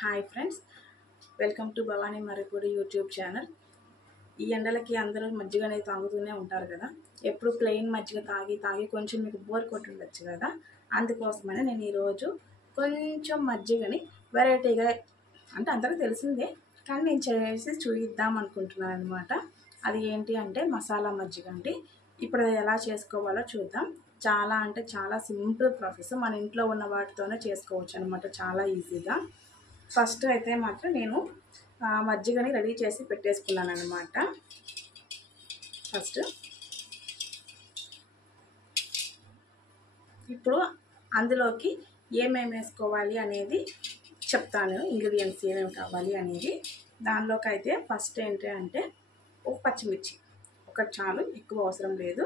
Hi friends, welcome to Bhavani Marripudi YouTube channel. ఈ ఎండలకి అందరూ మజ్జిగ అనేది తాగుతూనే ఉంటారు కదా. ఎప్పుడు ప్లెయిన్ మజ్జిగ తాగి తాగి కొంచెం మీకు బోర్ కొట్టుండొచ్చు కదా. అందుకోసమని నేను ఈరోజు కొంచెం మజ్జిగని వెరైటీగా, అంటే అందరికీ తెలిసిందే కానీ నేను చేసి చూపిద్దాం అనుకుంటున్నాను అనమాట. అది ఏంటి అంటే మసాలా మజ్జిగ అండి. ఇప్పుడు అది ఎలా చేసుకోవాలో చూద్దాం. చాలా అంటే చాలా సింపుల్ ప్రాసెస్, మన ఇంట్లో ఉన్న వాటితోనే చేసుకోవచ్చు అనమాట, చాలా ఈజీగా. ఫస్ట్ అయితే మాత్రం నేను మజ్జిగని రెడీ చేసి పెట్టేసుకున్నాను అనమాట. ఫస్ట్ ఇప్పుడు అందులోకి ఏమేమి వేసుకోవాలి అనేది చెప్తాను, ఇంగ్రీడియంట్స్ ఏమేమి కావాలి అనేది. దానిలోకి అయితే ఫస్ట్ ఏంటి అంటే ఒక పచ్చిమిర్చి, ఒకటి చాలు, ఎక్కువ అవసరం లేదు.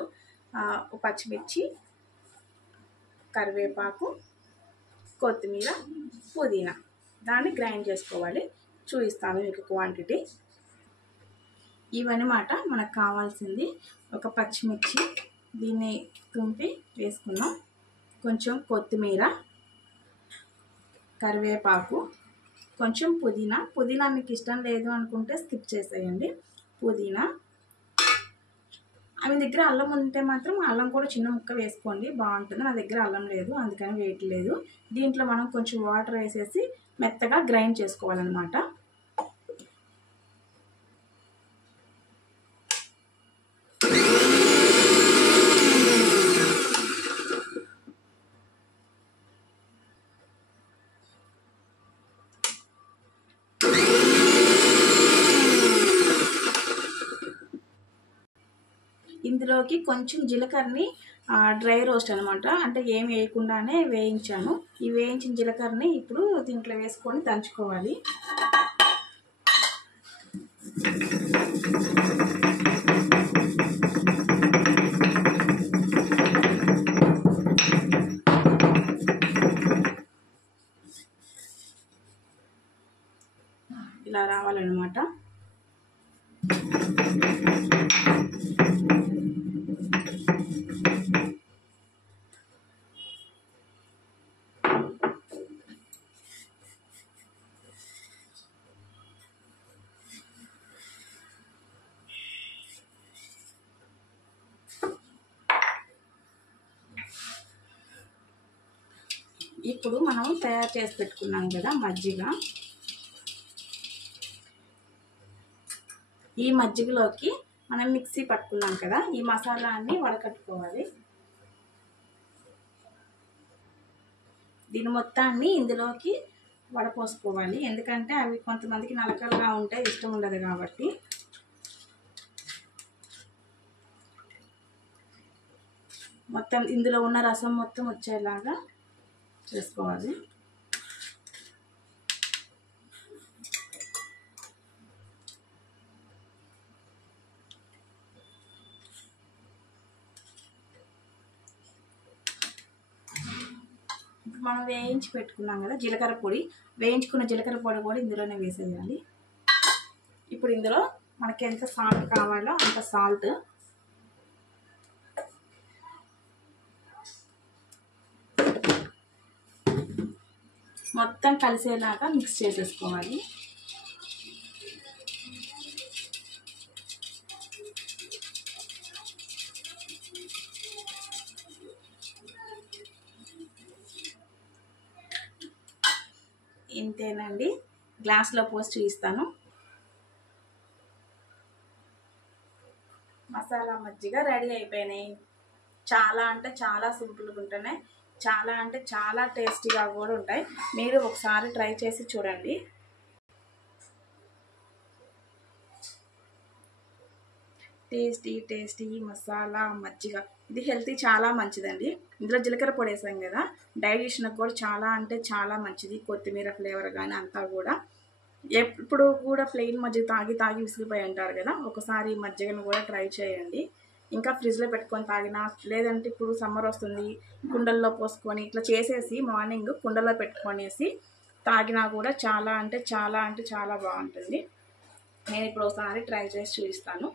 ఒక పచ్చిమిర్చి, కరివేపాకు, కొత్తిమీర, పుదీనా, దాన్ని గ్రైండ్ చేసుకోవాలి. చూపిస్తాను మీకు క్వాంటిటీ. ఇవన్నమాట మనకు కావాల్సింది. ఒక పచ్చిమిర్చి, దీన్ని తుంపి వేసుకున్నాం. కొంచెం కొత్తిమీర, కరివేపాకు, కొంచెం పుదీనా మీకు ఇష్టం లేదు అనుకుంటే స్కిప్ చేసేయండి. పుదీనా, మీ దగ్గర అల్లం ఉంటే మాత్రం అల్లం కూడా చిన్న ముక్క వేసుకోండి, బాగుంటుంది. నా దగ్గర అల్లం లేదు, అందుకని వేయట్లేదు. దీంట్లో మనం కొంచెం వాటర్ వేసేసి మెత్తగా గ్రైండ్ చేసుకోవాలన్నమాట. ఇందులోకి కొంచెం జీలకర్రని డ్రై రోస్ట్ అనమాట, అంటే ఏం వేయకుండానే వేయించాను. ఈ వేయించిన జీలకర్రని ఇప్పుడు దీంట్లో వేసుకొని దంచుకోవాలి. ఇలా రావాలన్నమాట. ఇప్పుడు మనం తయారు చేసి పెట్టుకున్నాం కదా మజ్జిగ, ఈ మజ్జిగలోకి మనం మిక్సీ పట్టుకున్నాం కదా ఈ మసాలాన్ని వడకట్టుకోవాలి. దీని మొత్తాన్ని ఇందులోకి వడపోసుకోవాలి, ఎందుకంటే అవి కొంతమందికి నలకలుగా ఉంటే ఇష్టం ఉండదు కాబట్టి. మొత్తం ఇందులో ఉన్న రసం మొత్తం వచ్చేలాగా చేసుకోవాలి. మనం వేయించి పెట్టుకున్నాం కదా జీలకర్ర పొడి, వేయించుకున్న జీలకర్ర పొడి కూడా ఇందులోనే వేసేయాలి. ఇప్పుడు ఇందులో మనకి ఎంత సాల్ట్ కావాలో అంత సాల్ట్, మొత్తం కలిసేలాగా మిక్స్ చేసేసుకోవాలి. ఇంతేనండి, గ్లాస్లో పోసి చూపిస్తాను. మసాలా మజ్జిగ రెడీ అయిపోయినాయి. చాలా అంటే చాలా సింపుల్గా ఉంటున్నాయి, చాలా అంటే చాలా టేస్టీగా కూడా ఉంటాయి. మీరు ఒకసారి ట్రై చేసి చూడండి. టేస్టీ మసాలా మజ్జిగ, ఇది హెల్తీ, చాలా మంచిదండి. ఇందులో జీలకర్ర పొడి వేసాం కదా, డైజెషన్కి కూడా చాలా అంటే చాలా మంచిది. కొత్తిమీర ఫ్లేవర్ కానీ అంతా కూడా. ఎప్పుడు కూడా ప్లెయిన్ మజ్జిగ తాగి తాగి విసిగిపోయి ఉంటారు కదా, ఒకసారి మజ్జిగను కూడా ట్రై చేయండి. ఇంకా ఫ్రిడ్జ్లో పెట్టుకొని తాగినా, లేదంటే ఇప్పుడు సమ్మర్ వస్తుంది, కుండల్లో పోసుకొని ఇట్లా చేసేసి మార్నింగ్ కుండలో పెట్టుకొనేసి తాగినా కూడా చాలా అంటే చాలా బాగుంటుంది. నేను ఇప్పుడు ఒకసారి ట్రై చేసి చూపిస్తాను.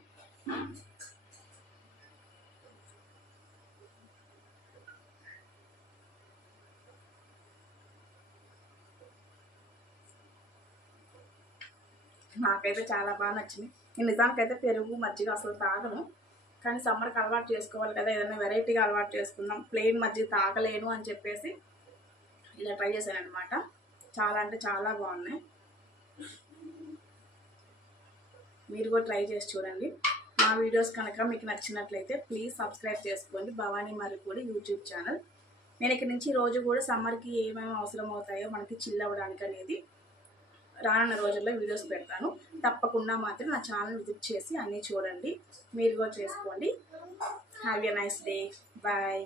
నాకైతే చాలా బాగా నచ్చింది. నేను నిజానికైతే పెరుగు మజ్జిగ అసలు తాగను, కానీ సమ్మర్కి అలవాటు చేసుకోవాలి కదా, ఏదైనా వెరైటీగా అలవాటు చేసుకుందాం, ప్లెయిన్ మజ్జిగ తాగలేను అని చెప్పేసి ఇలా ట్రై చేశాను అనమాట. చాలా అంటే చాలా బాగున్నాయి. మీరు కూడా ట్రై చేసి చూడండి. మా వీడియోస్ కనుక మీకు నచ్చినట్లయితే ప్లీజ్ సబ్స్క్రైబ్ చేసుకోండి భవానీ మర్రిపూడి యూట్యూబ్ ఛానల్. నేను ఇక్కడ నుంచి రోజు కూడా సమ్మర్కి ఏమేమి అవసరం అవుతాయో మనకి చిల్ అవ్వడానికి అనేది రానున్న రోజుల్లో వీడియోస్ పెడతాను. తప్పకుండా మాత్రం నా ఛానల్ విజిట్ చేసి అన్నీ చూడండి, మీరు కూడా చేసుకోండి. Have a nice day. Bye.